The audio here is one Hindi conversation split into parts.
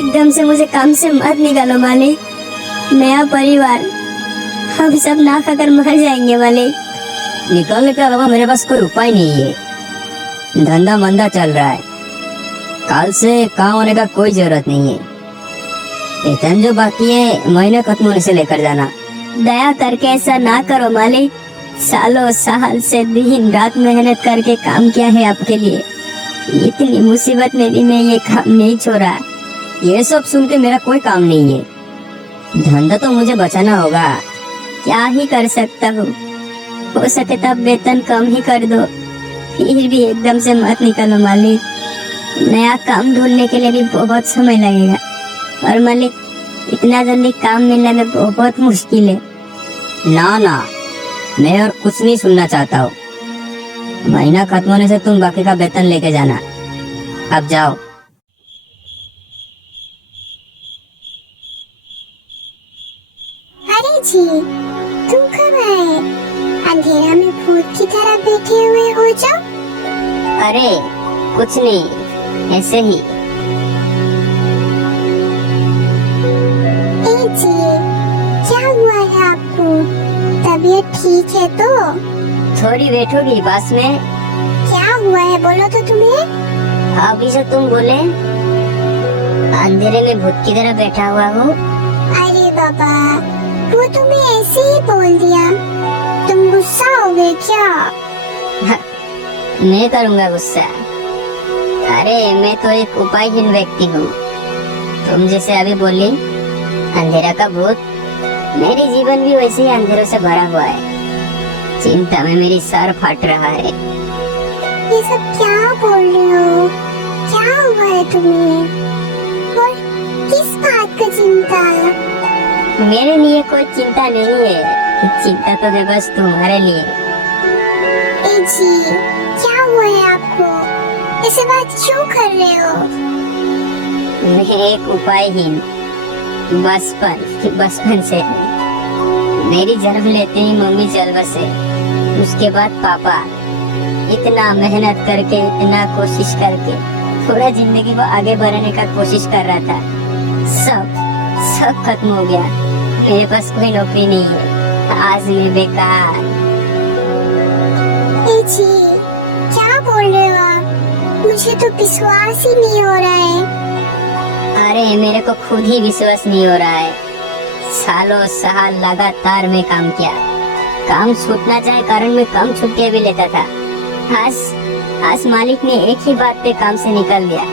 एकदम से मुझे काम से मत निकालो मालिक। नया परिवार, हम सब ना खाकर मर जाएंगे मालिक। निकलने के अलावा मेरे पास कोई उपाय नहीं है। धंधा मंदा चल रहा है, कल से काम होने का कोई जरूरत नहीं है। वेतन जो बाकी है महीने खत्म होने से लेकर जाना। दया करके ऐसा ना करो मालिक। सालों साल से दिन रात मेहनत करके काम किया है आपके लिए। इतनी मुसीबत में भी मैं ये काम नहीं छोड़ा। ये सब सुन के मेरा कोई काम नहीं है। धंधा तो मुझे बचाना होगा। क्या ही कर सकता हूँ, हो सके तब वेतन कम ही कर दो, फिर भी एकदम से मत निकलो मालिक। नया काम ढूंढने के लिए भी बहुत समय लगेगा और मालिक इतना जल्दी काम मिलने में बहुत मुश्किल है। ना ना, मैं और कुछ नहीं सुनना चाहता हूँ। महीना खत्म होने से तुम बाकी का वेतन लेके जाना। अब जाओ। अरे जी, तुम कब आए? अंधेरा में भूत की तरह बैठे हुए हो जो? अरे कुछ नहीं, ऐसे ही। ए जी, क्या हुआ है आपको? तबीयत ठीक है तो? थोड़ी बैठोगी पास में? क्या हुआ है बोलो तो तुम्हें? अभी से तुम बोले अंधेरे में भूत की तरह बैठा हुआ हूँ। अरे बाबा, वो तुम्हें ऐसे ही बोल दिया, तुम गुस्सा हो गए क्या? मैं करूँगा गुस्सा? अरे मैं तो एक उपायहीन व्यक्ति हूँ। तुम जैसे अभी बोली अंधेरा का भूत, मेरी जीवन भी वैसे ही अंधेरों से भरा हुआ है। चिंता में मेरी सर फट रहा है। ये सब क्या बोल रहे हो? क्या हुआ है तुम्हें? और किस बात का चिंता? मेरे लिए कोई चिंता नहीं है, चिंता तो है बस तुम्हारे लिए। ए जी, क्या हुआ है आपको? ऐसे बात क्यों कर रहे हो? मैं एक उपायहीन, बचपन से। मेरी जन्म लेते ही मम्मी चल बसे, उसके बाद पापा। इतना मेहनत करके, इतना कोशिश करके पूरा जिंदगी को आगे बढ़ाने का कोशिश कर रहा था। सब खत्म हो गया। मेरे पास कोई नौकरी नहीं है, आज मैं बेकार। ए जी, क्या बोल रहे हो आप? मुझे तो विश्वास ही नहीं हो रहा है। अरे मेरे को खुद ही विश्वास नहीं हो रहा है। सालों साल लगातार मैं काम किया, काम छूटना चाहे कारण में कम छुट्टियां भी लेता था। आज मालिक ने एक ही बात पे काम से निकाल दिया।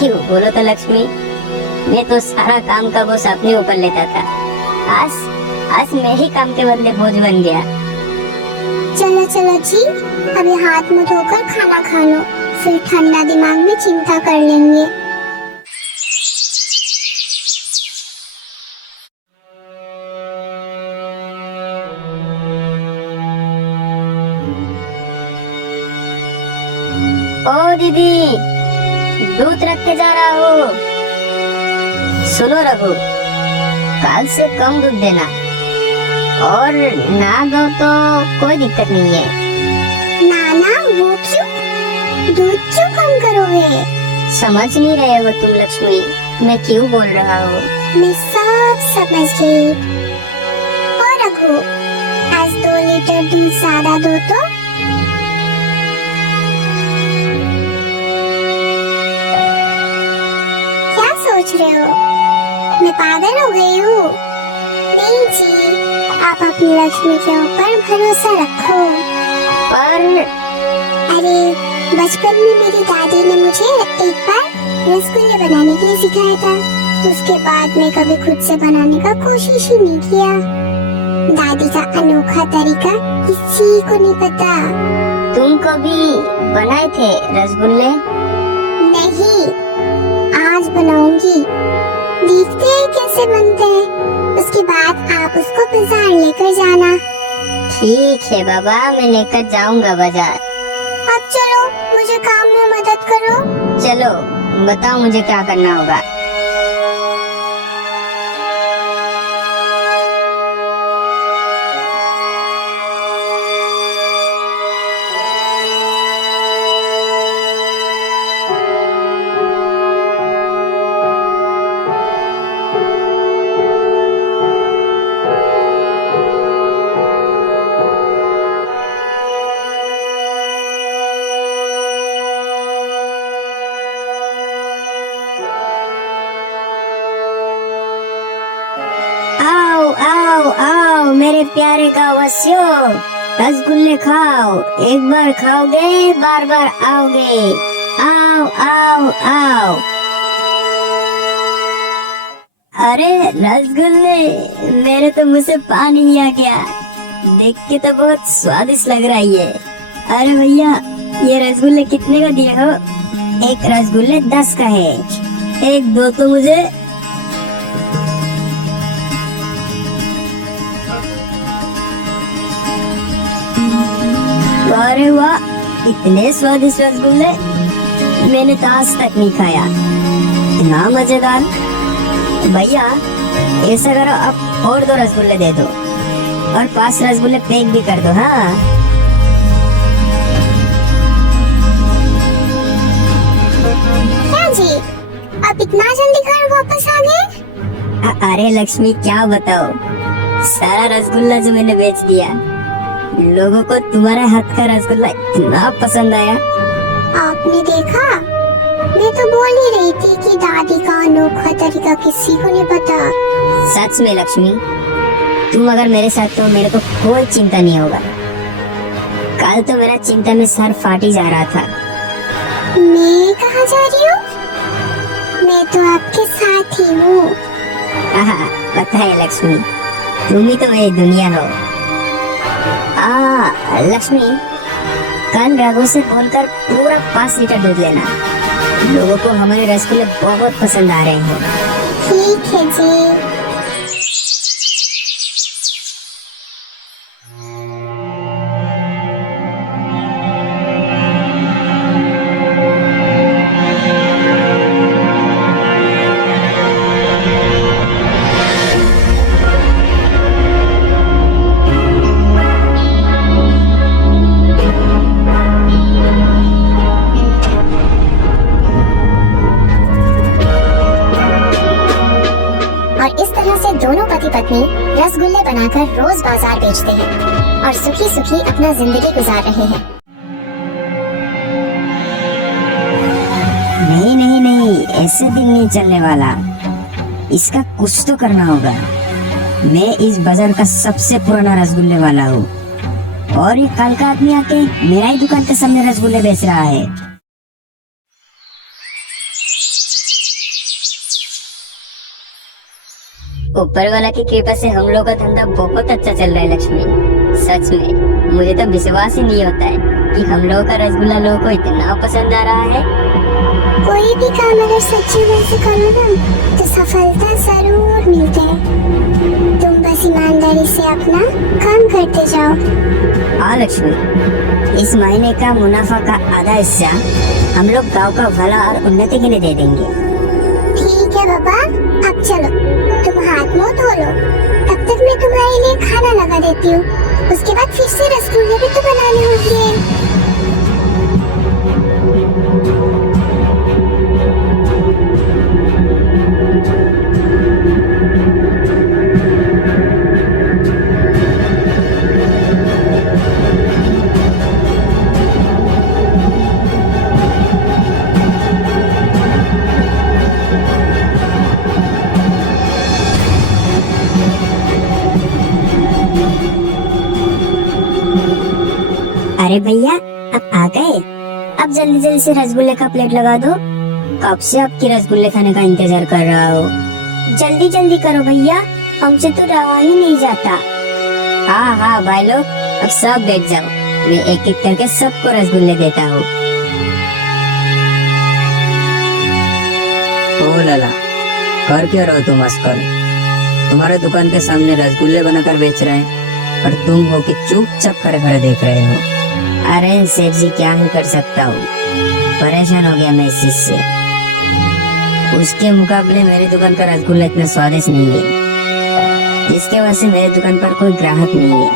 क्यों बोलो तो लक्ष्मी? मैं तो सारा काम का बोझ अपने ऊपर लेता था। आज मैं ही काम के बदले बोझ बन गया। चलो चलो जी, अभी हाथ मुंह धोकर खाना खा लो, फिर ठंडा दिमाग में चिंता कर लेंगे। ओ दीदी, दूध रख के जा रहा हूँ। सुनो रघु, कल से कम दूध देना, और ना दो तो कोई दिक्कत नहीं है। नाना, वो क्यों? दूध क्यों कम करोगे? समझ नहीं रहे हो तुम लक्ष्मी, मैं क्यों बोल रहा हूँ? मैं सब समझ गई। और रघु, आज 2 लीटर दूध ज्यादा दो तो। क्या सोच रहे हो? मैं पागल हो गई हूँ? नहीं जी, आप अपनी लक्ष्मी के ऊपर भरोसा रखो। पर अरे, बचपन में मेरी दादी ने मुझे एक बार रसगुल्ले बनाने के लिए सिखाया था। उसके बाद मैं कभी खुद से बनाने का कोशिश ही नहीं किया। दादी का अनोखा तरीका किसी को नहीं पता। तुम कभी बनाए थे रसगुल्ले? नहीं, आज बनाऊंगी। देखते हैं कैसे बनते हैं, उसके बाद आप उसको बाजार लेकर जाना। ठीक है बाबा, मैं लेकर जाऊंगा बाजार। अब चलो, मुझे काम में मदद करो। चलो बताओ मुझे क्या करना होगा। आओ आओ आओ मेरे प्यारे का वस्यो, रसगुल्ले खाओ, एक बार खाओगे बार बार आओगे, आओ आओ आओ। अरे रसगुल्ले, मेरे तो मुंह से पानी ही आ गया, देख के तो बहुत स्वादिष्ट लग रहा है ये। अरे भैया, ये रसगुल्ले कितने का दिए हो? एक रसगुल्ले 10 का है, एक दो तो मुझे। अरे वाह, इतने स्वादिष्ट रसगुल्ले मैंने तो आज तक नहीं खाया, इतना मजेदार। भैया ऐसा करो, अब और 2 रसगुल्ले दे दो और 5 रसगुल्ले पैक भी कर दो। हाँ क्या जी, आप इतना जल्दी घर वापस आ गए? अरे लक्ष्मी, क्या बताओ, सारा रसगुल्ला जो मैंने बेच दिया, लोगों को तुम्हारे हाथ का रसगुल्ला इतना पसंद आया। आपने देखा, मैं तो बोल ही रही थी कि दादी का अनोखा तरीका किसी को नहीं पता। सच में लक्ष्मी, तुम अगर मेरे साथ तो मेरे को कोई चिंता नहीं होगा। कल तो मेरा चिंता में सर फाटी जा रहा था। मैं कहाँ जा रही हूँ? मैं तो आपके साथ ही हूँ। पता है लक्ष्मी, तुम ही तो मेरी दुनिया हो। लक्ष्मी, कल रघु से बोलकर पूरा 5 लीटर दूध लेना, लोगों को हमारे रसगुल्ले बहुत पसंद आ रहे हैं। ठीक है जी। और इस तरह से दोनों पति पत्नी रसगुल्ले बनाकर रोज बाजार बेचते हैं और सुखी सुखी अपना जिंदगी गुजार रहे हैं। नहीं नहीं नहीं, ऐसे दिन नहीं चलने वाला, इसका कुछ तो करना होगा। मैं इस बाजार का सबसे पुराना रसगुल्ले वाला हूँ और ये कल का आदमी आके मेरा ही दुकान के सामने रसगुल्ले बेच रहा है। ऊपर वाला की कृपा से हम लोग का धंधा बहुत अच्छा चल रहा है लक्ष्मी। सच में मुझे तो विश्वास ही नहीं होता है कि हम लोगों का रसगुल्ला लोगों को इतना पसंद आ रहा है। कोई भी काम अगर सच्चे मन से करो ना तो सफलता जरूर मिलती है। तुम बस ईमानदारी से अपना काम करते जाओ। हाँ लक्ष्मी, इस महीने का मुनाफा का आधा हिस्सा हम लोग गांव का भला और उन्नति के लिए दे देंगे। ठीक है बाबा, अब चलो तुम हाथ मुंह धो लो, तब तक मैं तुम्हारे लिए खाना लगा देती हूँ। उसके बाद फिर से रसगुल्ले भी तो बनाने होंगे। अरे भैया, अब आ गए? अब जल्दी जल्दी से रसगुल्ले का प्लेट लगा दो, कब से आपकी रसगुल्ले खाने का इंतजार कर रहा हो। जल्दी जल्दी करो भैया, हमसे तो रहा ही नहीं जाता। हाँ हाँ भाई लोग, अब सब बैठ जाओ, मैं एक एक करके सबको रसगुल्ले देता हूँ। ओ लाला, कर क्या रहो तुम आजकल? तुम्हारे दुकान के सामने रसगुल्ले बनाकर बेच रहे हैं और तुम हो कि चुपचाप खड़े खड़े देख रहे हो। अरे सेठ जी, क्या ही कर सकता हूँ, परेशान हो गया मैं इस चीज से। उसके मुकाबले मेरी दुकान का रसगुल्ला इतना स्वादिष्ट नहीं है, इसके वजह से मेरे दुकान पर कोई ग्राहक नहीं है।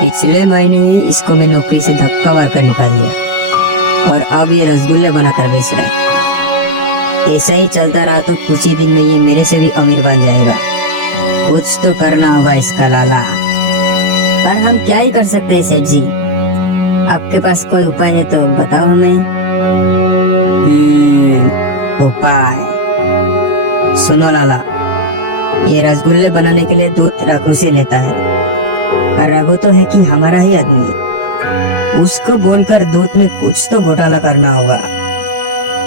पिछले महीने ही इसको मैं नौकरी से धक्का मारकर निकाल दिया और अब ये रसगुल्ले बनाकर बेच रहा है। ऐसा ही चलता रहा तो कुछ ही दिन में ये मेरे से भी अमीर बन जाएगा। कुछ तो करना होगा इसका लाला। पर हम क्या ही कर सकते हैं सेठ जी, आपके पास कोई उपाय है तो बताओ हमें। उपाय सुनो लाला, ये रसगुल्ले बनाने के लिए दूध रघु से लेता है, और रघु तो है कि हमारा ही आदमी। उसको बोलकर दूध में कुछ तो घोटाला करना होगा,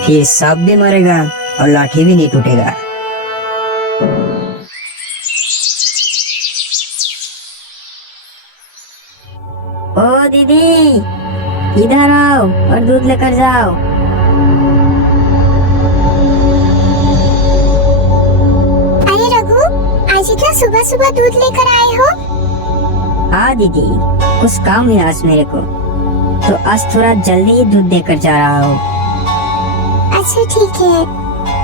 फिर सांप भी मरेगा और लाठी भी नहीं टूटेगा। ओ दीदी, इधर आओ और दूध लेकर जाओ। अरे रघु, आज इतना सुबह सुबह दूध लेकर आए हो? हाँ दीदी, कुछ काम है आज मेरे को, तो आज थोड़ा जल्दी ही दूध देकर जा रहा हूँ। अच्छा ठीक है,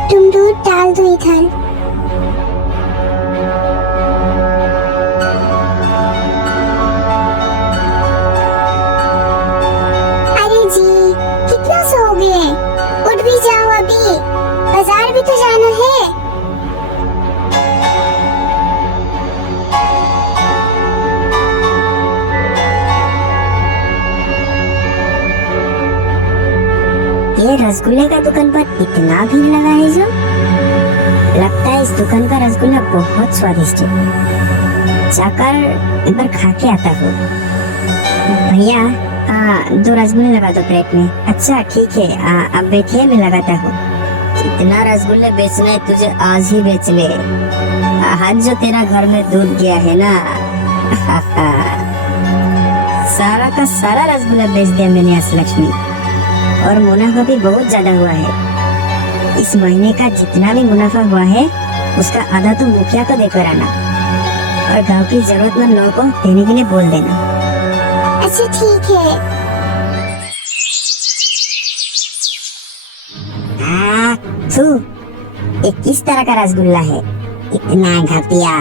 तुम दूध डाल दो इधर। अरे जी, कितना सोओगे? उठ भी जाओ अभी, बाजार भी तो जाना है। ये रसगुल्ले का दुकान पर इतना भीड़ लगा है जो लगता है इस दुकान का रसगुल्ला बहुत स्वादिष्ट है। जाकर एक बार खा के आता हूँ। भैया, 2 रसगुल्ले लगा दो प्लेट में। अच्छा ठीक है, अब बैठिए, मैं लगाता हूँ। जितना रसगुल्ले बेचने तुझे आज ही बेच ले। आज जो तेरा घर में दूध गया है ना, सारा का सारा रसगुल्ला बेच दिया मैंने आज लक्ष्मी, और मुनाफा भी बहुत ज्यादा हुआ है। इस महीने का जितना भी मुनाफा हुआ है उसका आधा तो मुखिया को देकर आना, और गांव की जरूरतमंद लोगों को देने के लिए बोल देना। अच्छा ठीक है। ये किस तरह का रसगुल्ला है, इतना घटिया।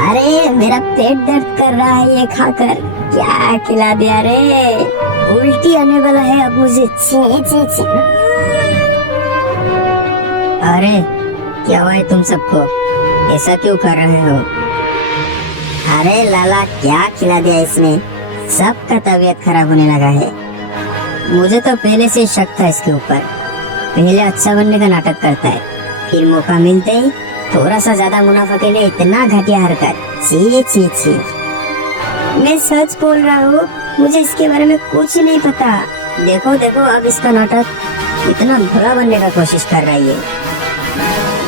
अरे मेरा पेट दर्द कर रहा है ये खाकर, क्या खिला दिया रे, उल्टी आने वाला है अब मुझे। छी। अरे क्या हुआ है तुम सबको, ऐसा क्यों कर रहे हो? अरे लाला, क्या खिला दिया इसने, सबका तबीयत खराब होने लगा है। मुझे तो पहले से शक था इसके ऊपर, पहले अच्छा बनने का नाटक करता है, फिर मौका मिलते ही थोड़ा सा ज्यादा मुनाफा के लिए इतना घटिया हरकत। छी। मैं सच बोल रहा हूँ, मुझे इसके बारे में कुछ नहीं पता। देखो अब इसका नाटक इतना भला बनने का कोशिश कर रही है।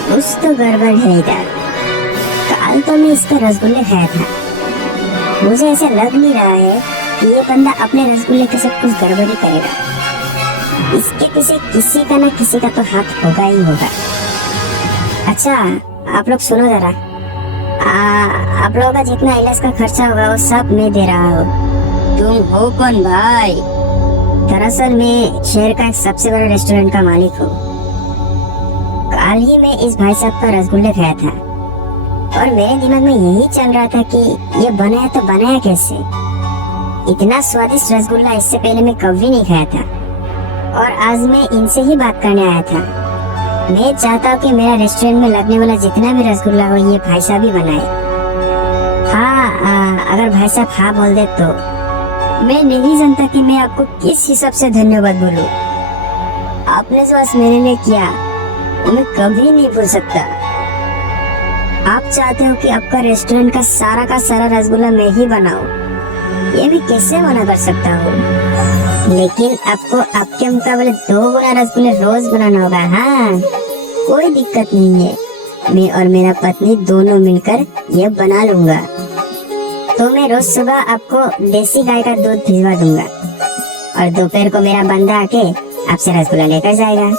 कुछ तो गड़बड़ है इधर। कल तो मैं इसका रसगुल्ले खाया था, मुझे ऐसा लग नहीं रहा है कि ये बंदा अपने रसगुल्ले के साथ कुछ गड़बड़ी करेगा। इसके पीछे किसी का ना किसी का तो हाथ होगा ही होगा। अच्छा आप लोग सुनो जरा, आप लोगों का जितना इलाज का खर्चा होगा वो सब मैं दे रहा हूँ। तुम हो कौन भाई? दरअसल मैं शहर का एक सबसे बड़े रेस्टोरेंट का मालिक हूँ। कल ही मैं इस भाई साहब का रसगुल्ले खाया था, और मेरे दिमाग में यही चल रहा था कि ये बनाया तो बनाया कैसे। इतना स्वादिष्ट रसगुल्ला इससे पहले मैं कभी नहीं खाया था, और आज मैं इनसे ही बात करने आया था। मैं चाहता हूँ कि मेरा रेस्टोरेंट में लगने वाला जितना भी रसगुल्ला हो ये भाई साहब ही बनाए। हाँ, अगर भाई साहब हाँ बोल दे तो। मैं नहीं जानता कि मैं आपको किस हिसाब से धन्यवाद बोलूं। आपने जो आज मेरे लिए किया वो मैं कभी नहीं भूल सकता। आप चाहते हो कि आपका रेस्टोरेंट का सारा रसगुल्ला मैं ही बनाऊं, ये मैं कैसे मना कर सकता हूँ? लेकिन आपको आपके मुकाबले 2 गुना रसगुल्ले रोज बनाना होगा। हाँ, कोई दिक्कत नहीं है, मैं और मेरा पत्नी दोनों मिलकर ये बना लूंगा। तो मैं रोज सुबह आपको देसी गाय का दूध भिजवा दूंगा, और दोपहर को मेरा बंदा आके आपसे रसगुल्ला लेकर जाएगा।